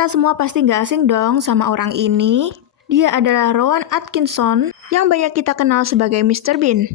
Kita semua pasti nggak asing dong sama orang ini. Dia adalah Rowan Atkinson yang banyak kita kenal sebagai Mr. Bean.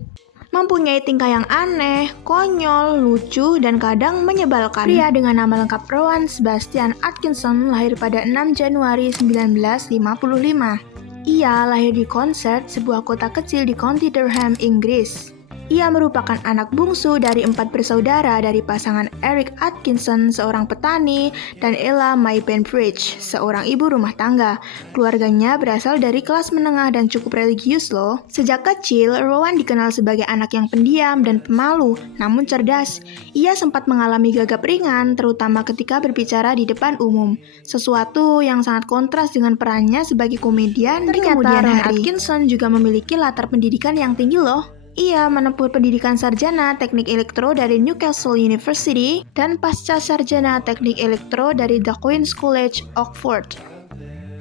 Mempunyai tingkah yang aneh, konyol, lucu, dan kadang menyebalkan. Pria dengan nama lengkap Rowan Sebastian Atkinson lahir pada 6 Januari 1955. Ia lahir di Consett, sebuah kota kecil di County Durham, Inggris. Ia merupakan anak bungsu dari 4 bersaudara dari pasangan Eric Atkinson, seorang petani, dan Ella May Bainbridge, seorang ibu rumah tangga. Keluarganya berasal dari kelas menengah dan cukup religius loh. Sejak kecil, Rowan dikenal sebagai anak yang pendiam dan pemalu, namun cerdas. Ia sempat mengalami gagap ringan, terutama ketika berbicara di depan umum. Sesuatu yang sangat kontras dengan perannya sebagai komedian di kemudian hari. Atkinson juga memiliki latar pendidikan yang tinggi loh. Ia menempuh pendidikan sarjana teknik elektro dari Newcastle University dan pasca sarjana teknik elektro dari The Queen's College, Oxford.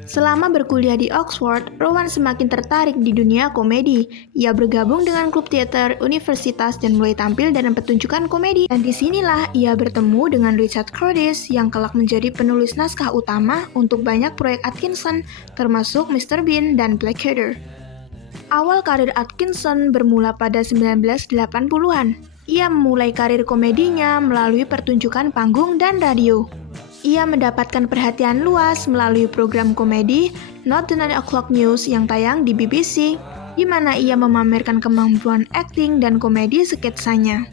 Selama berkuliah di Oxford, Rowan semakin tertarik di dunia komedi. Ia bergabung dengan klub teater universitas dan mulai tampil dalam pertunjukan komedi. Dan disinilah ia bertemu dengan Richard Curtis yang kelak menjadi penulis naskah utama untuk banyak proyek Atkinson, termasuk Mr. Bean dan Blackadder. Awal karir Atkinson bermula pada 1980-an. Ia memulai karir komedinya melalui pertunjukan panggung dan radio. Ia mendapatkan perhatian luas melalui program komedi Not the 9 O'Clock News yang tayang di BBC, di mana ia memamerkan kemampuan akting dan komedi sketsanya.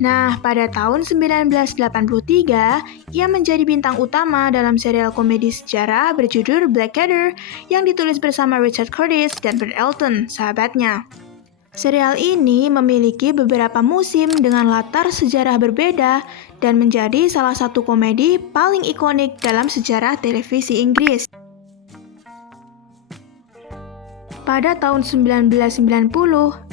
Nah, pada tahun 1983, ia menjadi bintang utama dalam serial komedi sejarah berjudul Blackadder yang ditulis bersama Richard Curtis dan Bert Elton, sahabatnya. Serial ini memiliki beberapa musim dengan latar sejarah berbeda dan menjadi salah satu komedi paling ikonik dalam sejarah televisi Inggris. Pada tahun 1990,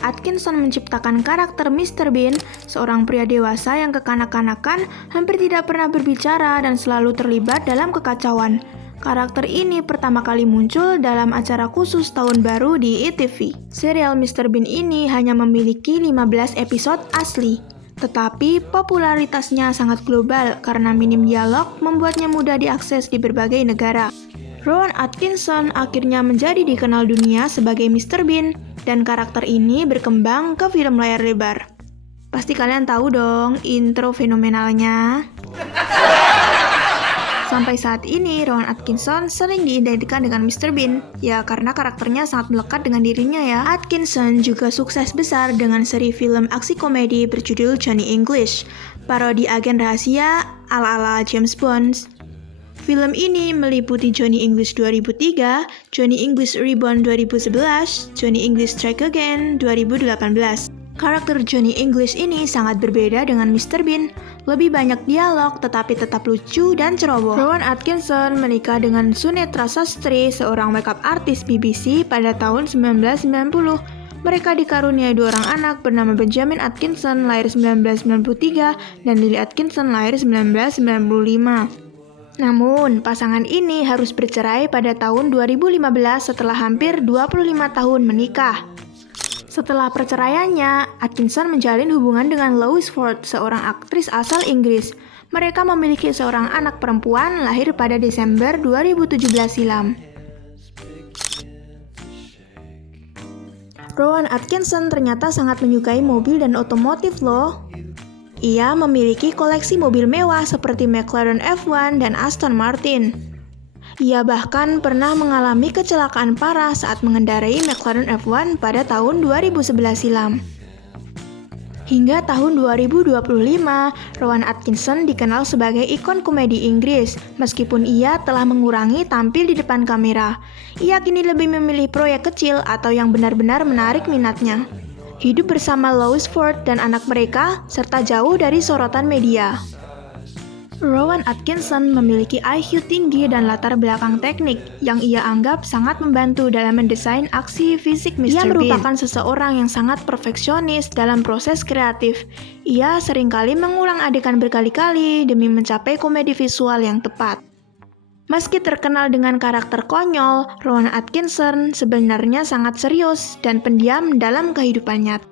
Atkinson menciptakan karakter Mr. Bean, seorang pria dewasa yang kekanak-kanakan, hampir tidak pernah berbicara dan selalu terlibat dalam kekacauan. Karakter ini pertama kali muncul dalam acara khusus Tahun Baru di ETV. Serial Mr. Bean ini hanya memiliki 15 episode asli, tetapi popularitasnya sangat global karena minim dialog membuatnya mudah diakses di berbagai negara. Rowan Atkinson akhirnya menjadi dikenal dunia sebagai Mr. Bean, dan karakter ini berkembang ke film layar lebar. Pasti kalian tahu dong intro fenomenalnya. Sampai saat ini, Rowan Atkinson sering diidentikan dengan Mr. Bean, ya karena karakternya sangat melekat dengan dirinya ya. Atkinson juga sukses besar dengan seri film aksi komedi berjudul Johnny English, parodi agen rahasia ala-ala James Bond. Film ini meliputi Johnny English 2003, Johnny English Reborn 2011, Johnny English Strike Again 2018. Karakter Johnny English ini sangat berbeda dengan Mr. Bean, lebih banyak dialog tetapi tetap lucu dan ceroboh. Rowan Atkinson menikah dengan Sunetra Sastry, seorang makeup artis BBC pada tahun 1990. Mereka dikaruniai 2 orang anak bernama Benjamin Atkinson lahir 1993 dan Lily Atkinson lahir 1995. Namun, pasangan ini harus bercerai pada tahun 2015 setelah hampir 25 tahun menikah. Setelah perceraiannya, Atkinson menjalin hubungan dengan Lois Ford, seorang aktris asal Inggris. Mereka memiliki seorang anak perempuan lahir pada Desember 2017 silam. Rowan Atkinson ternyata sangat menyukai mobil dan otomotif loh. Ia memiliki koleksi mobil mewah seperti McLaren F1 dan Aston Martin. Ia bahkan pernah mengalami kecelakaan parah saat mengendarai McLaren F1 pada tahun 2011 silam. Hingga tahun 2025, Rowan Atkinson dikenal sebagai ikon komedi Inggris, meskipun ia telah mengurangi tampil di depan kamera. Ia kini lebih memilih proyek kecil atau yang benar-benar menarik minatnya. Hidup bersama Lois Ford dan anak mereka, serta jauh dari sorotan media. Rowan Atkinson memiliki IQ tinggi dan latar belakang teknik yang ia anggap sangat membantu dalam mendesain aksi fisik Mr. Bean. Ia merupakan seseorang yang sangat perfeksionis dalam proses kreatif. Ia seringkali mengulang adegan berkali-kali demi mencapai komedi visual yang tepat. Meski terkenal dengan karakter konyol, Rowan Atkinson sebenarnya sangat serius dan pendiam dalam kehidupannya.